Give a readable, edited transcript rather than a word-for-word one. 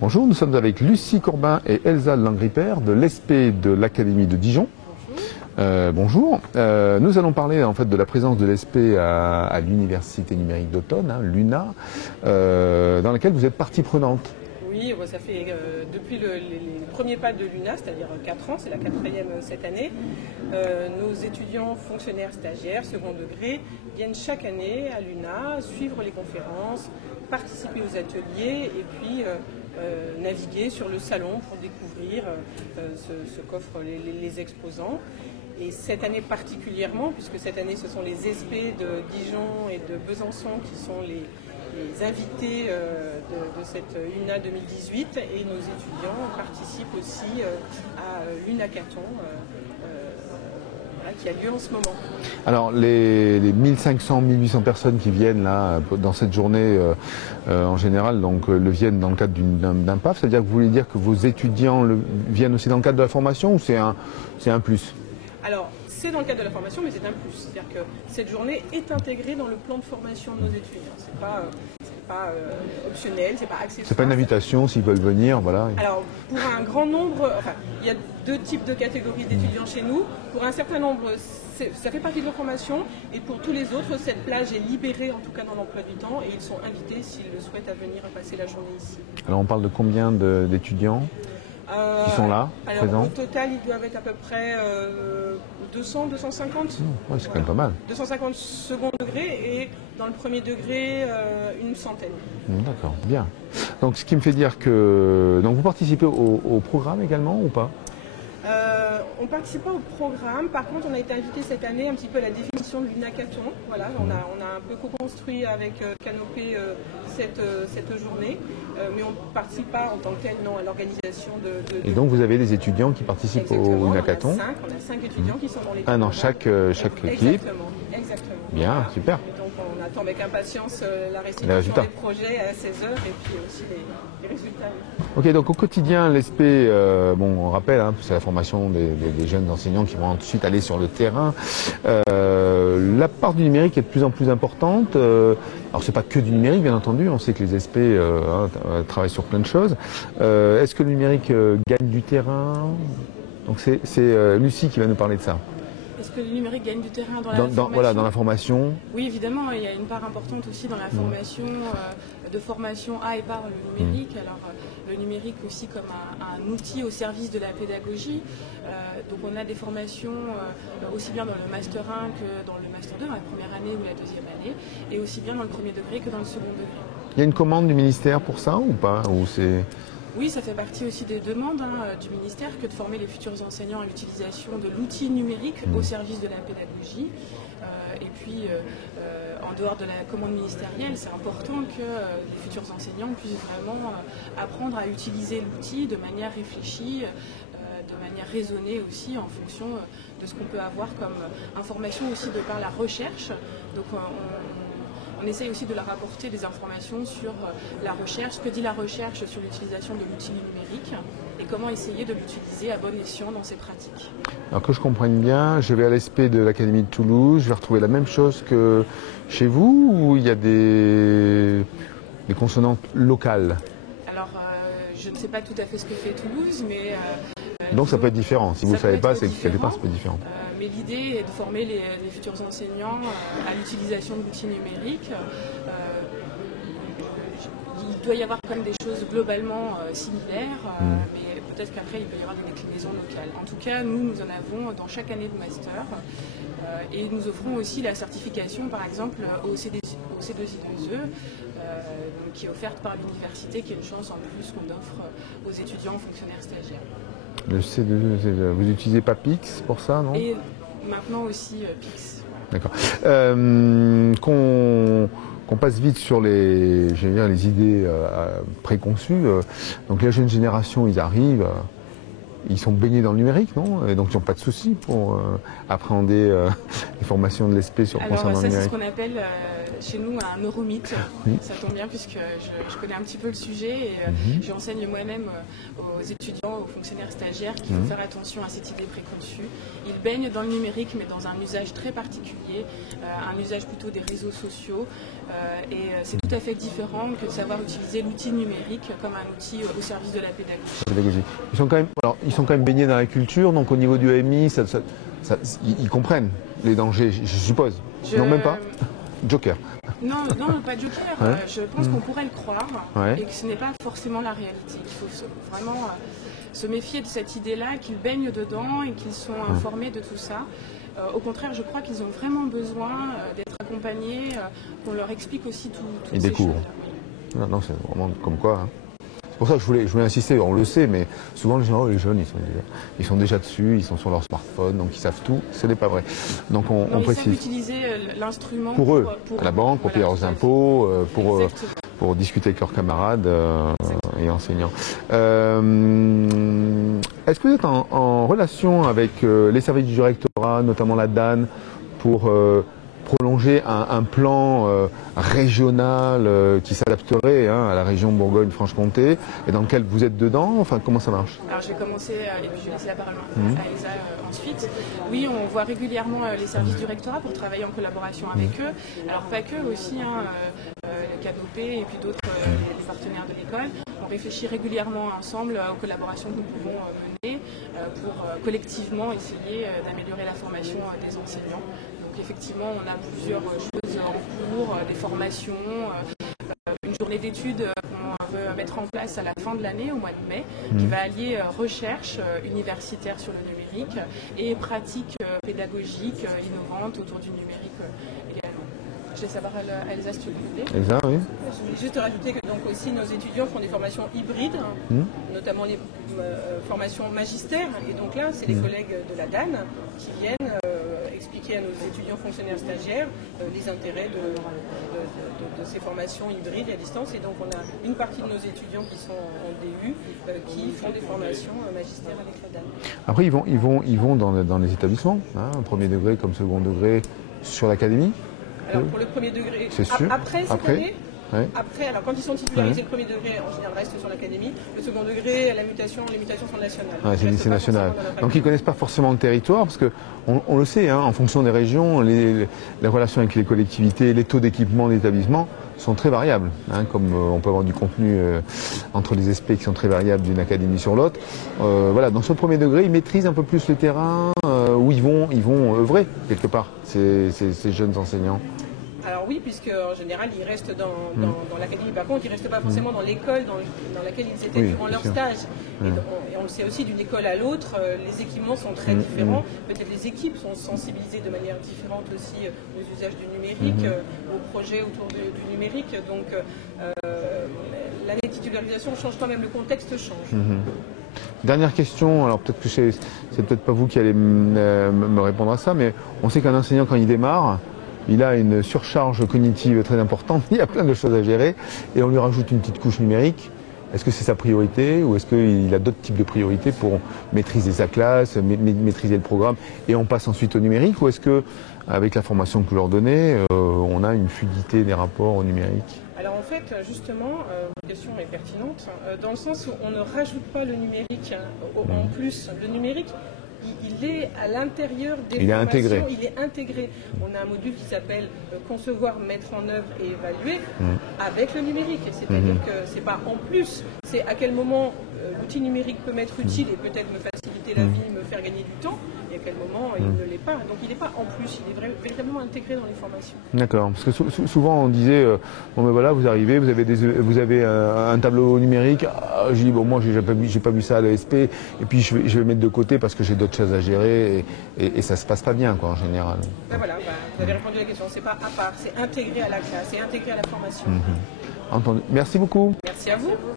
Bonjour, nous sommes avec Lucie Corbin et Elsa Langripper de l'ESP de l'Académie de Dijon. Bonjour. Nous allons parler en fait de la présence de l'ESP à l'Université numérique d'automne, l'UNA, dans laquelle vous êtes partie prenante. Oui, ça fait depuis les premiers pas de l'UNA, c'est-à-dire 4 ans, c'est la 4e cette année. Nos étudiants, fonctionnaires, stagiaires, second degré, viennent chaque année à l'UNA suivre les conférences, participer aux ateliers et puis naviguer sur le salon pour découvrir ce qu'offrent les exposants. Et cette année particulièrement, puisque cette année ce sont les ESP de Dijon et de Besançon qui sont les invités de cette UNA 2018, et nos étudiants participent aussi à l'UNACathon qui a lieu en ce moment. Alors les 1500, 1800 personnes qui viennent là dans cette journée en général donc, le viennent dans le cadre d'un PAF, c'est-à-dire que vous voulez dire que vos étudiants viennent aussi dans le cadre de la formation ou c'est un plus? Alors, c'est dans le cadre de la formation, mais c'est un plus. C'est-à-dire que cette journée est intégrée dans le plan de formation de nos étudiants. C'est pas optionnel, c'est pas accessoire. C'est pas une invitation s'ils veulent venir, voilà. Alors, pour un grand nombre, enfin, il y a 2 types de catégories d'étudiants chez nous. Pour un certain nombre, ça fait partie de leur formation, et pour tous les autres, cette plage est libérée, en tout cas dans l'emploi du temps, et ils sont invités, s'ils le souhaitent, à venir passer la journée ici. Alors, on parle de combien d'étudiants qui sont là, alors, présents? Au total, ils doivent être à peu près 200, 250. Ouais, c'est quand même pas mal. 250 second degré et dans le premier degré, une centaine. D'accord, bien. Donc ce qui me fait dire que donc vous participez au programme également ou pas? On ne participe pas au programme, par contre on a été invité cette année un petit peu à la définition de l'UNACathon. Voilà, on a un peu co-construit avec Canopé cette journée, mais on ne participe pas en tant que tel à l'organisation de... Et donc vous avez des étudiants qui participent au UNACathon? On a 5 étudiants qui sont dans les... Un dans chaque équipe? Exactement. Bien, super. Et donc on attend avec impatience la restitution des projets à 16h et puis aussi les résultats. Ok, donc au quotidien, l'ESP, on rappelle, c'est la formation des jeunes enseignants qui vont ensuite aller sur le terrain. La part du numérique est de plus en plus importante. Alors c'est pas que du numérique, bien entendu, on sait que les ESP travaillent sur plein de choses. Est-ce que le numérique gagne du terrain? Donc c'est Lucie qui va nous parler de ça. Est-ce que le numérique gagne du terrain dans la formation? Voilà, dans la formation. Oui, évidemment, il y a une part importante aussi dans la formation, de formation à et par le numérique. Alors, le numérique aussi comme un outil au service de la pédagogie. Donc, on a des formations aussi bien dans le Master 1 que dans le Master 2, dans la première année ou la deuxième année, et aussi bien dans le premier degré que dans le second degré. Il y a une commande du ministère pour ça ou pas? Oui, ça fait partie aussi des demandes du ministère que de former les futurs enseignants à l'utilisation de l'outil numérique au service de la pédagogie. Et puis, en dehors de la commande ministérielle, c'est important que les futurs enseignants puissent vraiment apprendre à utiliser l'outil de manière réfléchie, de manière raisonnée aussi, en fonction de ce qu'on peut avoir comme information aussi de par la recherche. Donc, on essaye aussi de leur apporter des informations sur la recherche, ce que dit la recherche sur l'utilisation de l'outil numérique et comment essayer de l'utiliser à bon escient dans ses pratiques. Alors que je comprenne bien, je vais à l'ESP de l'Académie de Toulouse, je vais retrouver la même chose que chez vous ou il y a des consonantes locales? Alors, je ne sais pas tout à fait ce que fait Toulouse, mais... donc ça peut être différent, si vous ne savez pas, c'est que quelque part ça peut être différent. Mais l'idée est de former les futurs enseignants à l'utilisation de l'outil numérique. Il doit y avoir quand même des choses globalement similaires, mais peut-être qu'après il peut y avoir des déclinaisons locales. En tout cas, nous en avons dans chaque année de master et nous offrons aussi la certification, par exemple, au C2I2E, qui est offerte par l'université, qui est une chance en plus qu'on offre aux étudiants fonctionnaires stagiaires. Le C2E, vous n'utilisez pas Pix pour ça, non? Et maintenant aussi Pix. D'accord. Qu'on passe vite sur les idées préconçues. Donc les jeunes générations, ils arrivent, ils sont baignés dans le numérique, non? Et donc ils n'ont pas de soucis pour appréhender les formations de l'ESP concernant le numérique. Alors ça, c'est ce qu'on appelle chez nous un neuromythe. Oui. Ça tombe bien puisque je connais un petit peu le sujet et j'enseigne moi-même aux étudiants, aux fonctionnaires stagiaires qu'il faut faire attention à cette idée préconçue. Ils baignent dans le numérique mais dans un usage très particulier, un usage plutôt des réseaux sociaux et c'est tout à fait différent que de savoir utiliser l'outil numérique comme un outil au service de la pédagogie. Ils sont quand même baignés dans la culture, donc au niveau du AMI, ils comprennent les dangers, je suppose. Non, même pas. Joker. Non, pas de joker. Ouais. Je pense qu'on pourrait le croire Ouais. et que ce n'est pas forcément la réalité. Il faut vraiment se méfier de cette idée-là, qu'ils baignent dedans et qu'ils sont informés de tout ça. Au contraire, je crois qu'ils ont vraiment besoin d'être accompagnés, qu'on leur explique aussi toutes Ils ces découvrent. choses-là. Non, c'est vraiment comme quoi. C'est pour ça que je voulais insister, on le sait, mais souvent les jeunes, ils sont déjà dessus, ils sont sur leur smartphone, donc ils savent tout. Ce n'est pas vrai. Donc on Ils précise. savent utiliser l'instrument Pour eux, à la banque, pour payer leurs impôts, pour discuter avec leurs camarades et enseignants. Est-ce que vous êtes en relation avec les services du rectorat, notamment la DAN, pour prolonger un plan régional qui s'adapterait à la région Bourgogne-Franche-Comté et dans lequel vous êtes dedans? Enfin, comment ça marche? Alors j'ai commencé et puis je vais laisser la parole à Elsa ensuite. Oui, on voit régulièrement les services du rectorat pour travailler en collaboration avec eux. Alors pas que, aussi le CADOP et puis d'autres les partenaires de l'école. On réfléchit régulièrement ensemble aux collaborations que nous pouvons mener pour collectivement essayer d'améliorer la formation des enseignants. Donc effectivement, on a plusieurs choses en cours, des formations, une journée d'études qu'on veut mettre en place à la fin de l'année, au mois de mai, qui va allier recherche universitaire sur le numérique et pratiques pédagogiques innovantes autour du numérique également. Je laisse savoir à Elsa si tu veux. Elsa, oui. Je voulais juste rajouter que donc aussi nos étudiants font des formations hybrides, notamment les formations magistères. Et donc là, c'est les collègues de la DAN qui viennent expliquer à nos étudiants fonctionnaires stagiaires les intérêts de ces formations hybrides et à distance. Et donc on a une partie de nos étudiants qui sont en DU qui font des formations magistères avec la DAN. Après, ils vont dans les établissements, premier degré comme second degré, sur l'académie. Alors pour le premier degré, c'est sûr. Après cette année, ouais. Après, alors quand ils sont titularisés, le premier degré en général reste sur l'académie. Le second degré, les mutations sont nationales. C'est le lycée national. Donc ils ne connaissent pas forcément le territoire, parce qu'on le sait, en fonction des régions, les relations avec les collectivités, les taux d'équipement des établissements sont très variables. Comme on peut avoir du contenu entre les SP qui sont très variables d'une académie sur l'autre. Voilà, dans ce premier degré, ils maîtrisent un peu plus le terrain, où ils vont œuvrer quelque part, ces jeunes enseignants. Alors oui, puisque en général, ils restent dans l'académie. Par contre, ils ne restent pas forcément dans l'école dans laquelle ils étaient durant leur stage. Et on le sait aussi, d'une école à l'autre, les équipements sont très différents. Peut-être les équipes sont sensibilisées de manière différente aussi aux usages du numérique, aux projets autour du numérique. Donc l'année de titularisation change quand même, le contexte change. Dernière question, alors peut-être que c'est peut-être pas vous qui allez me répondre à ça, mais on sait qu'un enseignant, quand il démarre, il a une surcharge cognitive très importante, il y a plein de choses à gérer, et on lui rajoute une petite couche numérique. Est-ce que c'est sa priorité ou est-ce qu'il a d'autres types de priorités pour maîtriser sa classe, maîtriser le programme, et on passe ensuite au numérique, ou est-ce que, avec la formation que vous leur donnez, on a une fluidité des rapports au numérique? Alors en fait, justement, votre question est pertinente, dans le sens où on ne rajoute pas le numérique en plus. Le numérique, il est à l'intérieur des formations, il est intégré. On a un module qui s'appelle concevoir, mettre en œuvre et évaluer avec le numérique. C'est-à-dire que c'est pas en plus, c'est à quel moment l'outil numérique peut m'être utile et peut-être me faciliter la vie, me faire gagner du temps, et à quel moment il ne l'est pas. Donc il n'est pas en plus, il est véritablement intégré dans les formations. D'accord, parce que souvent on disait, bon ben voilà, vous arrivez, vous avez un tableau numérique, je dis bon moi j'ai pas vu ça à l'ESP, et puis je vais mettre de côté parce que j'ai d'autres choses à gérer, et ça se passe pas bien quoi en général. Ben voilà, vous avez répondu à la question, c'est pas à part, c'est intégré à la classe, c'est intégré à la formation. Entendu. Merci beaucoup. Merci à vous.